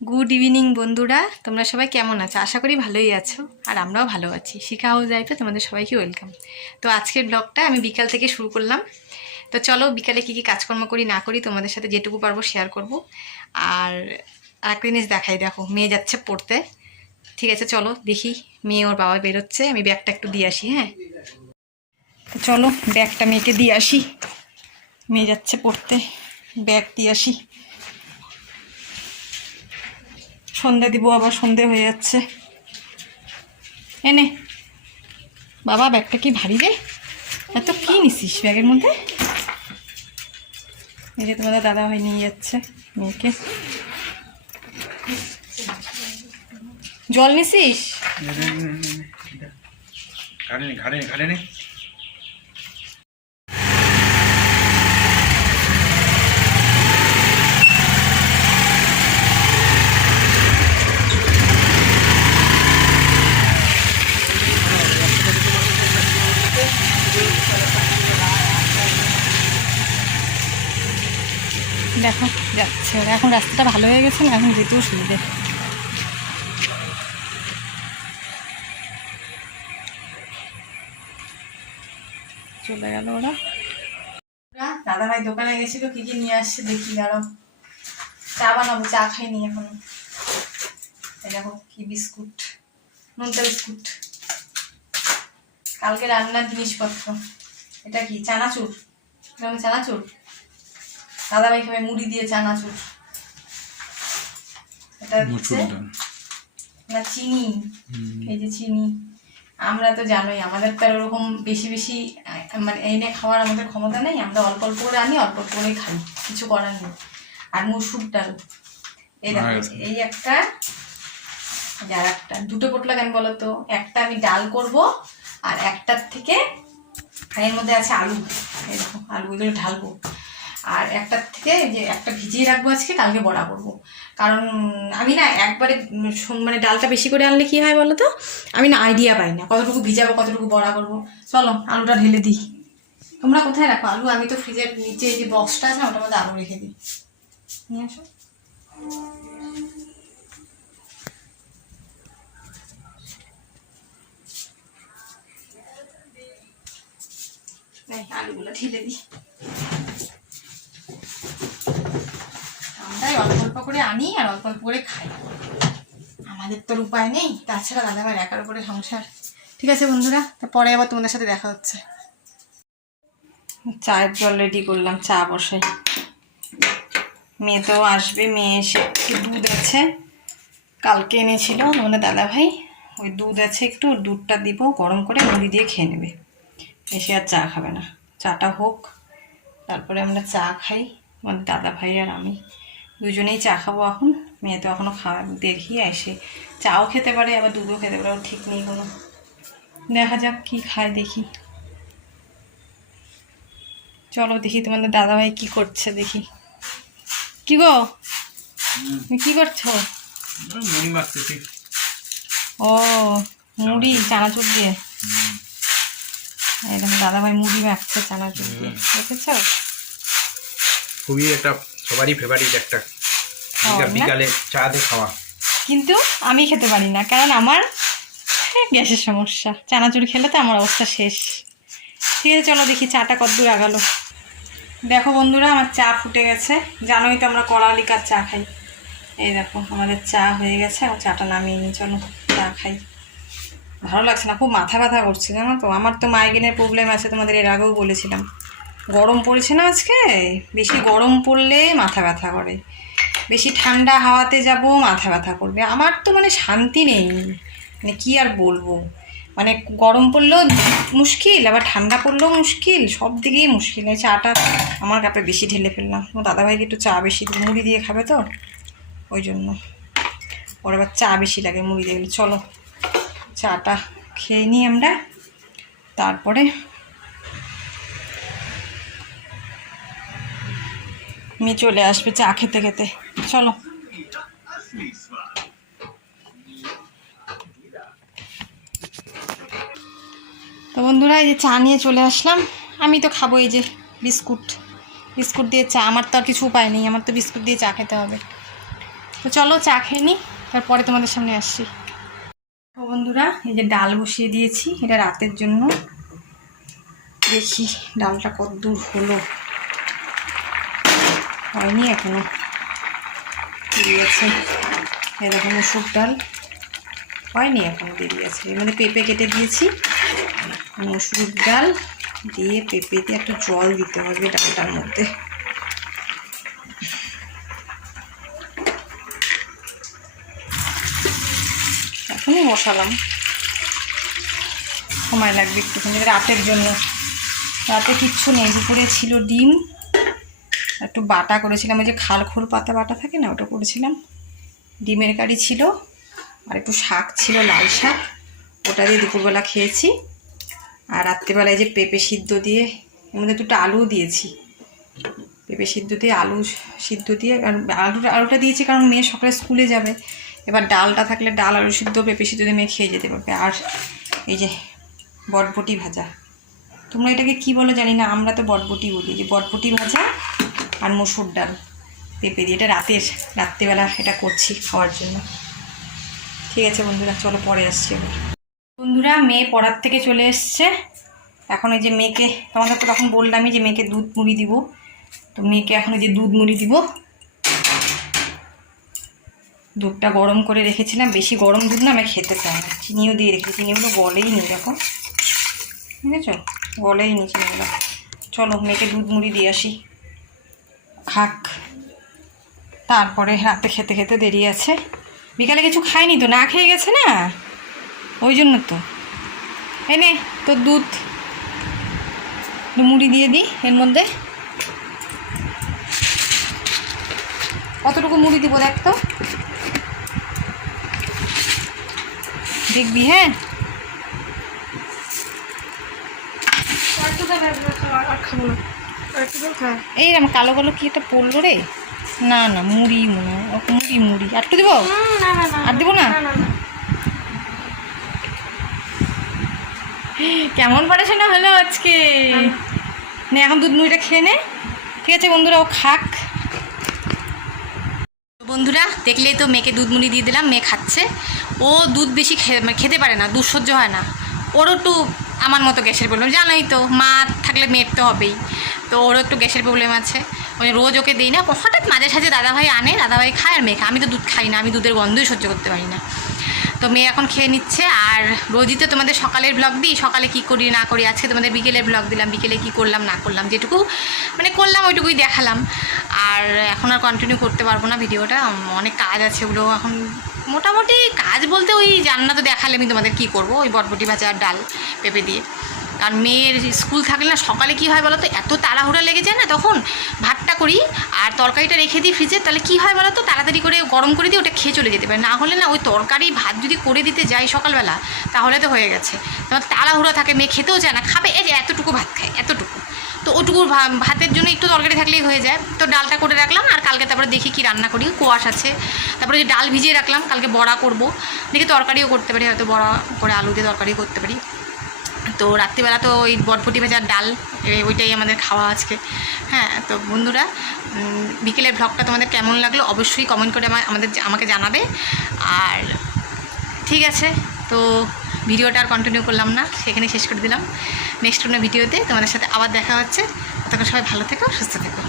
Good evening বন্ধুরা, তোমরা সবাই কেমন আছো? আশা করি ভালোই আছো, আর আমরাও ভালো আছি। শিখা হাউস লাইফে তোমাদের সবাইকে ওয়েলকাম। তো আজকের ব্লগটা আমি বিকাল থেকে শুরু করলাম। তো চলো বিকালে কী কী কাজকর্ম করি না করি তোমাদের সাথে যেটুকু পারবো শেয়ার করব। আর একটা জিনিস দেখাই, দেখো মেয়ে যাচ্ছে পড়তে। ঠিক আছে চলো দেখি, মেয়ে ওর বাবা বেরোচ্ছে, আমি ব্যাগটা একটু দিয়ে আসি। হ্যাঁ তো চলো ব্যাগটা মেয়েকে দিয়ে আসি, মেয়ে যাচ্ছে পড়তে, ব্যাগ দিয়ে আসি। সন্ধে দিব, আবার সন্ধে হয়ে যাচ্ছে। এনে বাবা, ব্যাগটা কি ভারী রে, এত কি নিছিস ব্যাগের মধ্যে? এই যে তোমাদের দাদা ভাই নিয়ে যাচ্ছে মেয়েকে। জল নিছিস? দেখো যাচ্ছে ওরা, এখন রাস্তাটা ভালো হয়ে গেছে না, এখন যেতেও সুবিধে। চলে গেল ওরা। দাদা ভাই দোকানে গেছিল, কি কি নিয়ে আসছে দেখি। দাঁড়াও, চা বানাবো, চা খাইনি এখনো। এই দেখো কি বিস্কুট, নোনতা বিস্কুট, কালকে রান্নার জিনিসপত্র। এটা কি চানাচুর, চানাচুর দাদা ভাই খাবে মুড়ি দিয়ে চানাচুর। এটা হচ্ছে না চিনি, এই যে চিনি। আমরা তো জানোই আমাদের তো আর ওরকম বেশি বেশি মানে এনে খাওয়ার আমাদের ক্ষমতা নেই, আমরা অল্প অল্প করে আনি, অল্প অল্প করে খাই, কিছু করার নেই। আর মুসুর ডাল, এই দেখো এই একটা, আর একটা, দুটো পোটলা কেন বলো তো? একটা আমি ডাল করব, আর একটার থেকে এর মধ্যে আছে আলু, এই দেখো আলুগুলো ঢালবো। আর একটার থেকে যে একটা ভিজিয়ে রাখবো, আজকে কালকে বড়া করবো। কারণ আমি না একবারে মানে ডালটা বেশি করে আনলে কি হয় বলো তো, আমি না আইডিয়া পাই না কতটুকু ভিজাবো কতটুকু বড়া করবো। চলো আলুটা ঢেলে দিই। তোমরা কোথায় রাখো আলু? আমি তো ফ্রিজের নিচে যে বক্সটা আছে ওটার মধ্যে আলু রেখে দিই। নিয়ে আসো। আলুগুলো ঢেলে দিই। আমরাই অল্প অল্প করে আনি আর অল্প অল্প করে খাই, আমাদের তোর উপায় নেই। তাছাড়া দাদা আমার একার উপরে সংসার। ঠিক আছে বন্ধুরা, পরে আবার তোমাদের সাথে দেখা হচ্ছে। চায়ের জল রেডি করলাম, চা বসাই। মেয়ে তো আসবে, মেয়ে এসে একটু দুধ আছে, কালকে এনেছিল আমাদের দাদা ভাই, ওই দুধ আছে একটু, দুধটা দিব গরম করে মুড়ি দিয়ে খেয়ে নেবে, এসে আর চা খাবে না। চাটা হোক, তারপরে আমরা চা খাই, আমাদের দাদা ভাই আর আমি দুজনেই চা খাবো এখন। মেয়ে তো এখনও খাওয়া দেখি, এসে চাও খেতে পারে আবার দুধও খেতে পারে, ওর ঠিক নেই কোনো। দেখা যাক কি খায় দেখি। চলো দেখি তোমাদের দাদা ভাই কি করছে দেখি। কি গো, তুমি কি করছো? মুড়ি মাখতেছি। ও মুড়ি চানাচুর দিয়ে? এই দেখো দাদা ভাই মুড়ি মাখছে চানাচুর দিয়ে, দেখেছো? খুবই একটা সবারই ফেভারিট একটা বিকালে চা দিয়ে খাওয়া। কিন্তু আমি খেতে পারি না, কারণ আমার গ্যাসের সমস্যা, চানাচুর খেলে তো আমার অবস্থা শেষ। ঠিক আছে চলো দেখি চাটা কতদূর আগালো। দেখো বন্ধুরা আমার চা ফুটে গেছে, জানোই তো আমরা কড়া লিকার চা খাই। এই দেখো আমাদের চা হয়ে গেছে, আর চাটা নামিয়ে নিই, চলো চা খাই। ভালো লাগছে না, খুব মাথা ব্যথা করছে জানো তো। আমার তো মাইগ্রেনের প্রবলেম আছে, তোমাদের এর আগেও বলেছিলাম। গরম পড়েছে না আজকে, বেশি গরম পড়লে মাথা ব্যথা করে, বেশি ঠান্ডা হাওয়াতে যাব মাথা ব্যথা করবে। আমার তো মানে শান্তি নেই, মানে কি আর বলবো। মানে গরম পড়লেও মুশকিল, আবার ঠান্ডা পড়লেও মুশকিল, সব দিকেই মুশকিল। এই চাটা আমার কাপে বেশি ঢেলে ফেললাম, আমার দাদাভাইকে একটু চা বেশি দিই, মুড়ি দিয়ে খাবে তো ওই জন্য, ওর আবার চা বেশি লাগে মুড়ি দিয়ে গেলে। চলো চাটা খেয়ে নিই আমরা, তারপরে মেয়ে চলে আসবে চা খেতে খেতে। চলো তো বন্ধুরা এই যে চা নিয়ে চলে আসলাম, আমি তো খাবো এই যে বিস্কুট, বিস্কুট দিয়ে চা। আমার তো আর কিছু উপায় নেই, আমার তো বিস্কুট দিয়ে চা খেতে হবে। তো চলো চা খেয়ে নিই, তারপরে তোমাদের সামনে আসছি। তো বন্ধুরা এই যে ডাল বসিয়ে দিয়েছি, এটা রাতের জন্য। দেখি ডালটা কত দূর হলো, হয়নি এখনো, দেরি আছে। এরকম মসুর ডাল হয়নি এখনো, দেরি আছে। এর মধ্যে পেঁপে কেটে দিয়েছি, মসুর ডাল দিয়ে পেঁপে দিয়ে একটু জল দিতে হবে ডালটার মধ্যে। এখনই বসালাম, সময় লাগবে একটুখানি, রাতের জন্য। রাতে কিচ্ছু নেই, দুপুরে ছিল ডিম, একটু বাটা করেছিলাম, ওই যে খালখোল পাতা বাটা থাকে না, ওটা করেছিলাম। ডিমের কারি ছিল, আর একটু শাক ছিল, লাল শাক, ওটা দিয়ে দুপুরবেলা খেয়েছি। আর রাত্রেবেলায় যে পেঁপে সিদ্ধ দিয়ে, এর মধ্যে দুটো আলুও দিয়েছি, পেঁপে সিদ্ধ দিয়ে আলু সিদ্ধ দিয়ে, আর আলুটা দিয়েছি কারণ মেয়ে সকালে স্কুলে যাবে। এবার ডালটা থাকলে ডাল আলু সিদ্ধ পেঁপে সিদ্ধ দিয়ে মেয়ে খেয়ে যেতে পারবে। আর এই যে বটবটি ভাজা, তোমরা এটাকে কি বলো জানি না, আমরা তো বটবটি বলি। যে বটবটি ভাজা আর মসুর ডাল পেঁপে দিয়ে, এটা রাত্রেবেলা এটা করছি খাওয়ার জন্য। ঠিক আছে বন্ধুরা, চলো পরে আসছি এবার। বন্ধুরা মেয়ে পড়ার থেকে চলে এসছে, এখন এই যে মেয়েকে, তোমাদের তো তখন বললামই যে মেয়েকে দুধ মুড়ি দিব, তো মেয়েকে এখন এই যে দুধ মুড়ি দিব। দুধটা গরম করে রেখেছিলাম, বেশি গরম দুধ না আমি খেতে চাই না, চিনিও দিয়ে রেখেছি, চিনিগুলো গলেই নি দেখো, বুঝেছো, গলেই নি চিনিগুলো। চলো মেয়েকে দুধ মুড়ি দিয়ে আসি, খাক, তারপরে রাতে খেতে খেতে দেরি আছে। বিকালে কিছু খায়নি তো, না খেয়ে গেছে না, ওই জন্য তো। এনে তোর দুধ মুড়ি দিয়ে দিই এর মধ্যে। কতটুকু মুড়ি দিব দেখ তো, দেখবি। হ্যাঁ এই আমার কালো কালো কি একটা পড়লো রে, না না মুড়ি মনে হয়, মুড়ি আর একটু দিব, আর দিব না। কেমন পড়াশোনা হলো আজকে, নে এখন দুধ মুড়িটা খেয়ে নে। ঠিক আছে বন্ধুরা, ও খাক। বন্ধুরা দেখলেই তো, মেয়েকে দুধ মুড়ি দিয়ে দিলাম, মেয়ে খাচ্ছে। ও দুধ বেশি খেতে পারে না, দুধ সহ্য হয় না। ওরও একটু আমার মতো গ্যাসের প্রবলেম, জানোই তো, মা থাকলে মেয়ের তো হবেই, তো ওরও একটু গ্যাসের প্রবলেম আছে। ওই রোজ ওকে দিই না, হঠাৎ মাঝে সাঝে দাদাভাই আনে, দাদাভাই খায় আর মেয়ে খায়। আমি তো দুধ খাই না, আমি দুধের গন্ধই সহ্য করতে পারি না। তো মেয়ে এখন খেয়ে নিচ্ছে। আর রোজই তো তোমাদের সকালের ব্লগ দিই, সকালে কী করি না করি। আজকে তোমাদের বিকেলের ব্লগ দিলাম, বিকেলে কী করলাম না করলাম, যেটুকু মানে করলাম ওইটুকুই দেখালাম। আর এখন আর কন্টিনিউ করতে পারবো না ভিডিওটা, অনেক কাজ আছে, ওগুলো এখন মোটামুটি কাজ বলতে ওই জান্না তো দেখালে আমি তোমাদের কী করবো, ওই বটবটি ভাজা আর ডাল পেঁপে দিয়ে। কারণ মেয়ের স্কুল থাকলে না সকালে কী হয় বলো তো, এত তাড়াহুড়া লেগে যায় না, তখন ভাতটা করি আর তরকারিটা রেখে দিই ফ্রিজে, তাহলে কী হয় বলো তো, তাড়াতাড়ি করে গরম করে দিই, ওটা খেয়ে চলে যেতে পারে। না হলে না ওই তরকারি ভাত যদি করে দিতে যাই সকালবেলা, তাহলে তো হয়ে গেছে, তোমার তাড়াহুড়া থাকে, মেয়ে খেতেও চায় না, খাবে এই যে এতটুকু ভাত খায়, এতটুকু, তো ওটুকু ভাতের জন্য একটু তরকারি থাকলেই হয়ে যায়। তো ডালটা করে রাখলাম, আর কালকে তারপরে দেখি কি রান্না করি, কোয়াশ আছে, তারপরে যে ডাল ভিজিয়ে রাখলাম, কালকে বড়া করব, দেখি তরকারিও করতে পারি, হয়তো বড়া করে আলু দিয়ে তরকারিও করতে পারি। তো রাত্রিবেলা তো ওই বটবটি ভাজার ডাল, ওইটাই আমাদের খাওয়া আজকে। হ্যাঁ তো বন্ধুরা, বিকেলের ব্লগটা তোমাদের কেমন লাগলো অবশ্যই কমেন্ট করে আমাকে জানাবে। আর ঠিক আছে, তো ভিডিওটা আর কন্টিনিউ করলাম না, সেখানে শেষ করে দিলাম। নেক্সট কোনো ভিডিওতে তোমাদের সাথে আবার দেখা হচ্ছে। ততক্ষণ সবাই ভালো থেকো, সুস্থ থেকো।